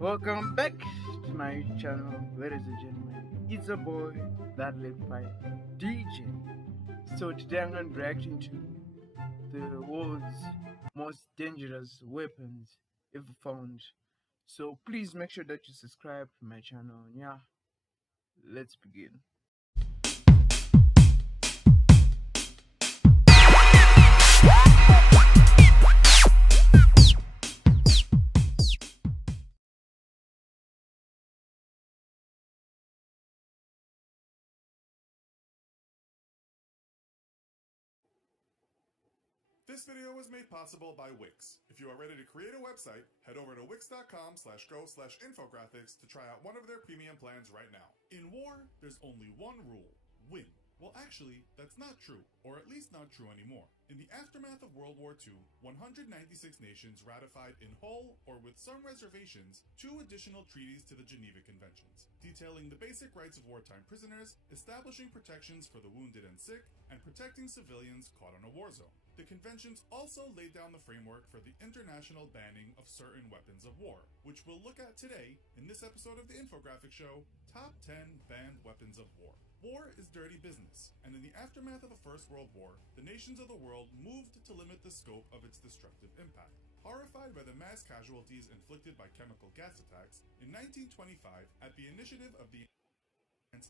Welcome back to my channel, ladies and gentlemen. It's a boy that lives by DJ. So today I'm going to be reacting to the world's most dangerous weapons ever found. So please make sure that you subscribe to my channel. Yeah, let's begin. This video was made possible by Wix. If you are ready to create a website, head over to wix.com/go/infographics to try out one of their premium plans right now. In war, there's only one rule: win. Well, actually, that's not true, or at least not true anymore. In the aftermath of World War II, 196 nations ratified in whole, or with some reservations, 2 additional treaties to the Geneva Conventions, detailing the basic rights of wartime prisoners, establishing protections for the wounded and sick, and protecting civilians caught in a war zone. The conventions also laid down the framework for the international banning of certain weapons of war, which we'll look at today in this episode of the Infographic Show, Top 10 Banned Weapons of War. War is dirty business, and in the aftermath of the First World War, the nations of the world moved to limit the scope of its destructive impact. Horrified by the mass casualties inflicted by chemical gas attacks, in 1925, at the initiative of the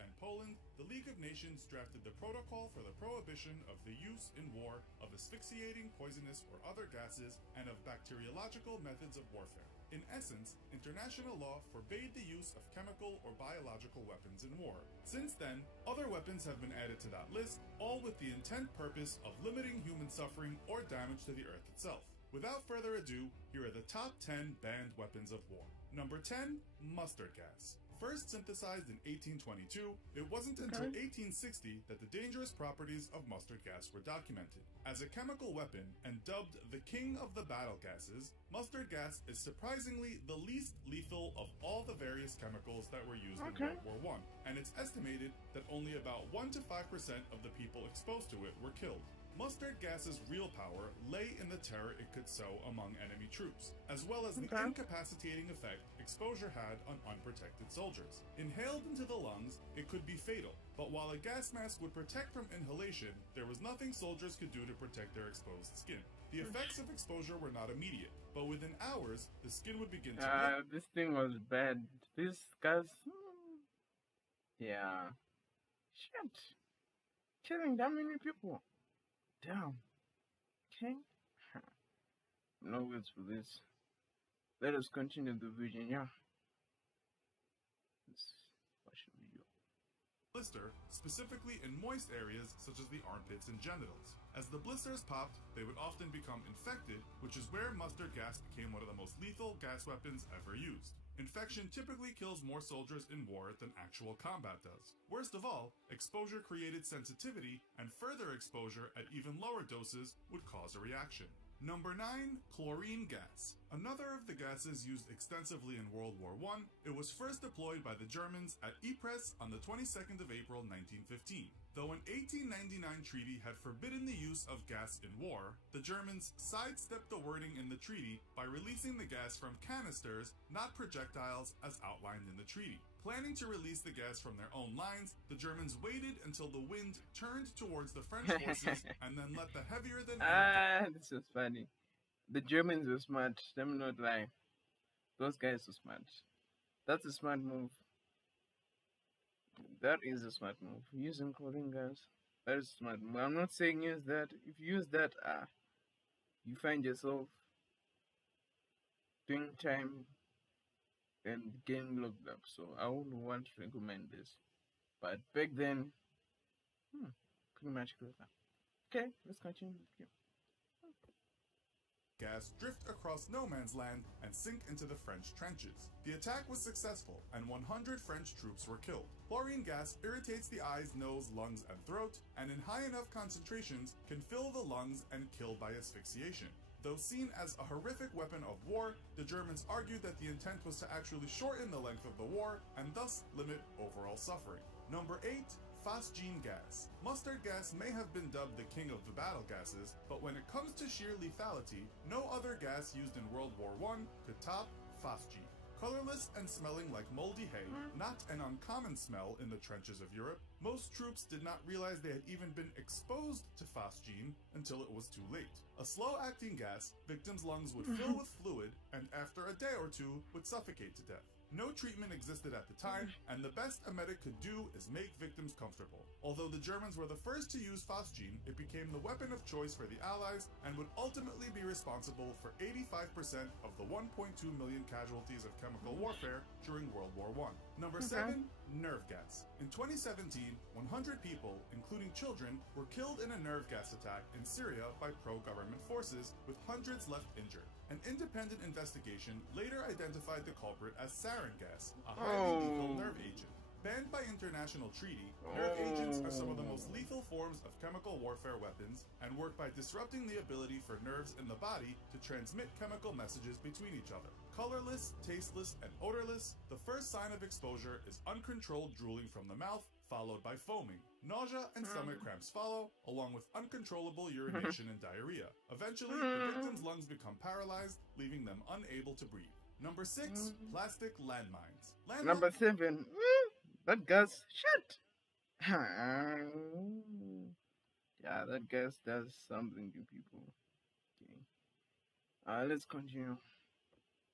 and Poland, the League of Nations drafted the Protocol for the Prohibition of the Use in War of Asphyxiating, Poisonous, or Other Gases and of Bacteriological Methods of Warfare. In essence, international law forbade the use of chemical or biological weapons in war. Since then, other weapons have been added to that list, all with the intent purpose of limiting human suffering or damage to the Earth itself. Without further ado, here are the top 10 banned weapons of war. Number 10, mustard gas. First synthesized in 1822, it wasn't until 1860 that the dangerous properties of mustard gas were documented. As a chemical weapon and dubbed the king of the battle gases, mustard gas is surprisingly the least lethal of all the various chemicals that were used in World War I, and it's estimated that only about 1 to 5% of the people exposed to it were killed. Mustard gas's real power lay in the terror it could sow among enemy troops, as well as the incapacitating effect exposure had on unprotected soldiers. Inhaled into the lungs, it could be fatal, but while a gas mask would protect from inhalation, there was nothing soldiers could do to protect their exposed skin. The effects of exposure were not immediate, but within hours, the skin would begin to This thing was bad. This gas... Yeah. Shit. Killing that many people. Damn. Okay. No words for this. Let us continue the video. Yeah. Let's watch the video. Blister, specifically in moist areas such as the armpits and genitals. As the blisters popped, they would often become infected, which is where mustard gas became one of the most lethal gas weapons ever used. Infection typically kills more soldiers in war than actual combat does. Worst of all, exposure created sensitivity, and further exposure at even lower doses would cause a reaction. Number 9, chlorine gas. Another of the gases used extensively in World War I, it was first deployed by the Germans at Ypres on the 22nd of April 1915. Though an 1899 treaty had forbidden the use of gas in war, the Germans sidestepped the wording in the treaty by releasing the gas from canisters, not projectiles, as outlined in the treaty. Planning to release the gas from their own lines, the Germans waited until the wind turned towards the French forces and then let the heavier than air... This is funny. The Germans were smart. Let me not lie. Those guys were smart. That's a smart move. That is a smart move. Using chlorine gas. That is a smart move. I'm not saying use that. If you use that, you find yourself doing time and getting locked up. So I would want to recommend this. But back then, pretty much clever. Okay, let's continue with you. Gas drift across no man's land and sink into the French trenches. The attack was successful, and 100 French troops were killed. Chlorine gas irritates the eyes, nose, lungs, and throat, and in high enough concentrations can fill the lungs and kill by asphyxiation. Though seen as a horrific weapon of war, the Germans argued that the intent was to actually shorten the length of the war and thus limit overall suffering. Number 8, phosgene gas. Mustard gas may have been dubbed the king of the battle gases, but when it comes to sheer lethality, no other gas used in World War I could top phosgene. Colorless and smelling like moldy hay, not an uncommon smell in the trenches of Europe, most troops did not realize they had even been exposed to phosgene until it was too late. A slow-acting gas, victims' lungs would fill with fluid and after a day or two would suffocate to death. No treatment existed at the time, and the best a medic could do is make victims comfortable. Although the Germans were the first to use phosgene, it became the weapon of choice for the Allies and would ultimately be responsible for 85% of the 1.2 million casualties of chemical warfare during World War I. Number 7, nerve gas. In 2017, 100 people, including children, were killed in a nerve gas attack in Syria by pro-government forces, with hundreds left injured. An independent investigation later identified the culprit as sarin gas, a highly lethal nerve agent. Banned by international treaty, nerve agents are some of the most lethal forms of chemical warfare weapons and work by disrupting the ability for nerves in the body to transmit chemical messages between each other. Colorless, tasteless, and odorless, the first sign of exposure is uncontrolled drooling from the mouth, followed by foaming. Nausea and stomach cramps follow, along with uncontrollable urination and diarrhea. Eventually, the victim's lungs become paralyzed, leaving them unable to breathe. Number 6, plastic landmines. Number 7, that gas, shit. Yeah, that gas does something to people. Okay. Let's continue.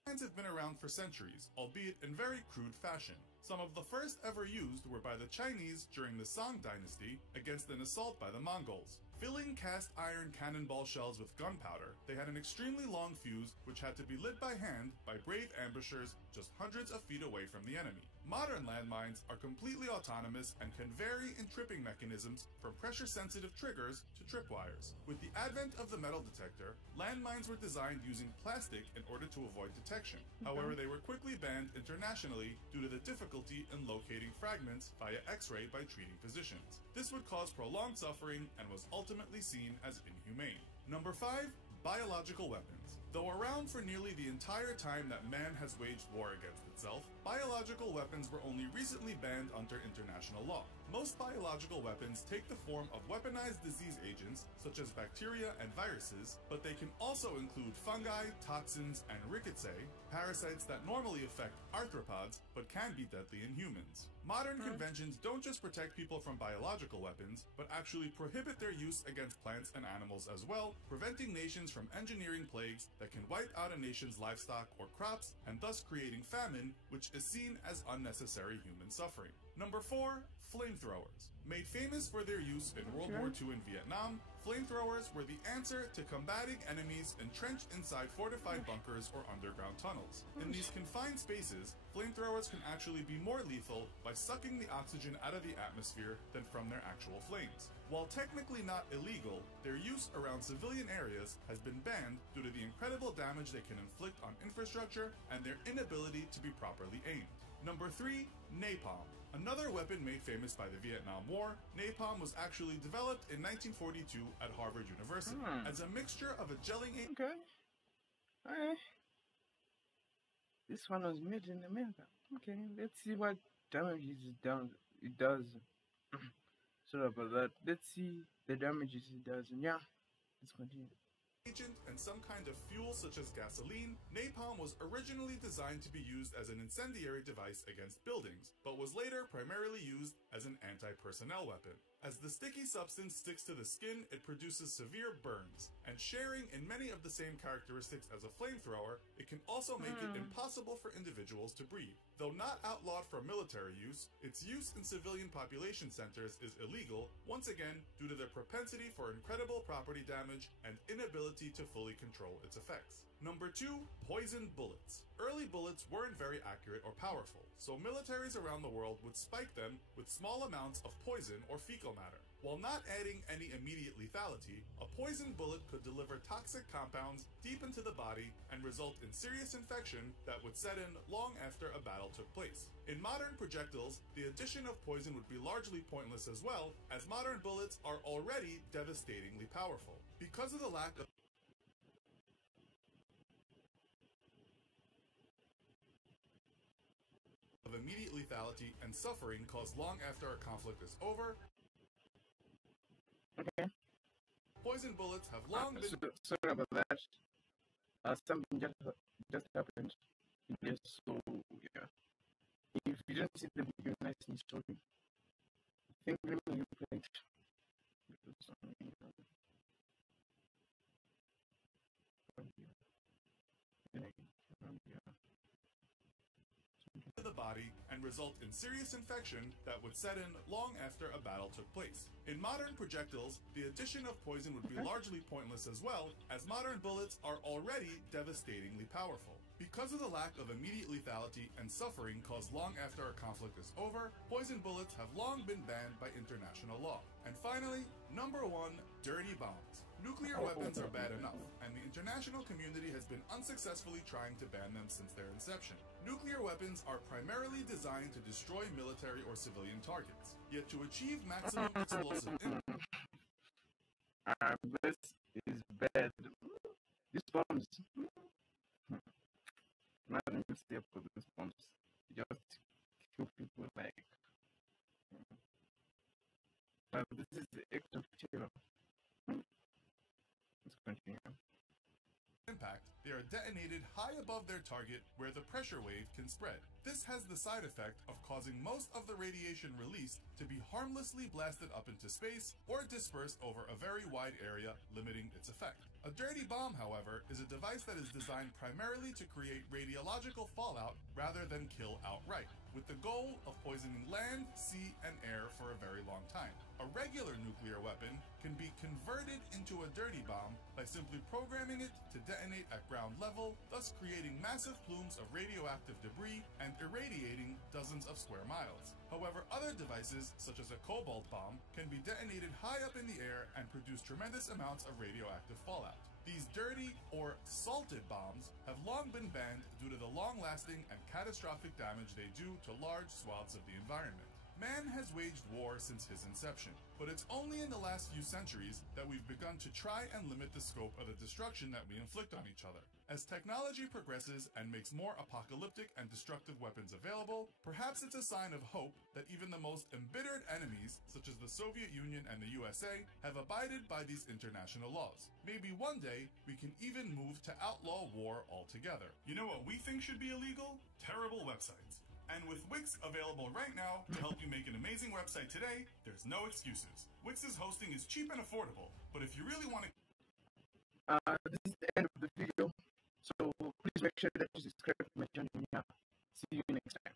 Landmines have been around for centuries, albeit in very crude fashion. Some of the first ever used were by the Chinese during the Song dynasty against an assault by the Mongols. Filling cast iron cannonball shells with gunpowder, they had an extremely long fuse which had to be lit by hand by brave ambushers just hundreds of feet away from the enemy. Modern landmines are completely autonomous and can vary in tripping mechanisms from pressure-sensitive triggers to tripwires. With the advent of the metal detector, landmines were designed using plastic in order to avoid detection. However, they were quickly banned internationally due to the difficulty in locating fragments via X-ray by treating physicians. This would cause prolonged suffering and was ultimately seen as inhumane. Number 5, biological weapons. Though around for nearly the entire time that man has waged war against itself, biological weapons were only recently banned under international law. Most biological weapons take the form of weaponized disease agents, such as bacteria and viruses, but they can also include fungi, toxins, and rickettsiae, parasites that normally affect arthropods, but can be deadly in humans. Modern conventions don't just protect people from biological weapons, but actually prohibit their use against plants and animals as well, preventing nations from engineering plagues that can wipe out a nation's livestock or crops, and thus creating famine, which is seen as unnecessary human suffering. Number 4, flamethrowers. Made famous for their use in World War II in Vietnam, flamethrowers were the answer to combating enemies entrenched inside fortified bunkers or underground tunnels. In these confined spaces, flamethrowers can actually be more lethal by sucking the oxygen out of the atmosphere than from their actual flames. While technically not illegal, their use around civilian areas has been banned due to the incredible damage they can inflict on infrastructure and their inability to be properly aimed. Number 3, napalm. Another weapon made famous by the Vietnam War, napalm was actually developed in 1942 at Harvard University as a mixture of a gelling agent. Okay. Alright. This one was made in America. Okay, let's see what damages it does. Sorry about that. Let's see the damages it does. And yeah, let's continue. Agent and some kind of fuel such as gasoline, napalm was originally designed to be used as an incendiary device against buildings, but was later primarily used as an anti-personnel weapon. As the sticky substance sticks to the skin, it produces severe burns, and sharing in many of the same characteristics as a flamethrower, it can also make it impossible for individuals to breathe. Though not outlawed for military use, its use in civilian population centers is illegal, once again due to their propensity for incredible property damage and inability to fully control its effects. Number 2, poison bullets. Early bullets weren't very accurate or powerful, so militaries around the world would spike them with small amounts of poison or fecal matter. While not adding any immediate lethality, a poison bullet could deliver toxic compounds deep into the body and result in serious infection that would set in long after a battle took place. In modern projectiles, the addition of poison would be largely pointless as well, as modern bullets are already devastatingly powerful. Because of the lack of immediate lethality and suffering caused long after a conflict is over, poison bullets have long been... Sorry about that. Something just happened. Yes, so yeah. If you didn't see the video nice and story, I think really you played. The body and result in serious infection that would set in long after a battle took place. In modern projectiles, the addition of poison would be largely pointless as well, as modern bullets are already devastatingly powerful. Because of the lack of immediate lethality and suffering caused long after a conflict is over, poison bullets have long been banned by international law. And finally, number 1, dirty bombs. Nuclear weapons are bad enough, and the international community has been unsuccessfully trying to ban them since their inception. Nuclear weapons are primarily designed to destroy military or civilian targets, yet to achieve maximum explosive impact. This is bad. These bombs. Not even stay for these bombs. Just kill people like. But this is the act of terror. Let's continue. Impact, they are detonated high above their target where the pressure wave can spread. This has the side effect of causing most of the radiation released to be harmlessly blasted up into space or dispersed over a very wide area, limiting its effect. A dirty bomb, however, is a device that is designed primarily to create radiological fallout rather than kill outright, with the goal of poisoning land, sea, and air for a very long time. A regular nuclear weapon can be converted into a dirty bomb by simply programming it to detonate at ground level, thus creating massive plumes of radioactive debris and irradiating dozens of square miles. However, other devices, such as a cobalt bomb, can be detonated high up in the air and produce tremendous amounts of radioactive fallout. These dirty or salted bombs have long been banned due to the long-lasting and catastrophic damage they do to large swaths of the environment. Man has waged war since his inception, but it's only in the last few centuries that we've begun to try and limit the scope of the destruction that we inflict on each other. As technology progresses and makes more apocalyptic and destructive weapons available, perhaps it's a sign of hope that even the most embittered enemies, such as the Soviet Union and the USA, have abided by these international laws. Maybe one day we can even move to outlaw war altogether. You know what we think should be illegal? Terrible websites. And with Wix available right now to help you make an amazing website today, there's no excuses. Wix's hosting is cheap and affordable, but if you really want to... This is the end of the video, so please make sure that you subscribe to my channel. See you next time.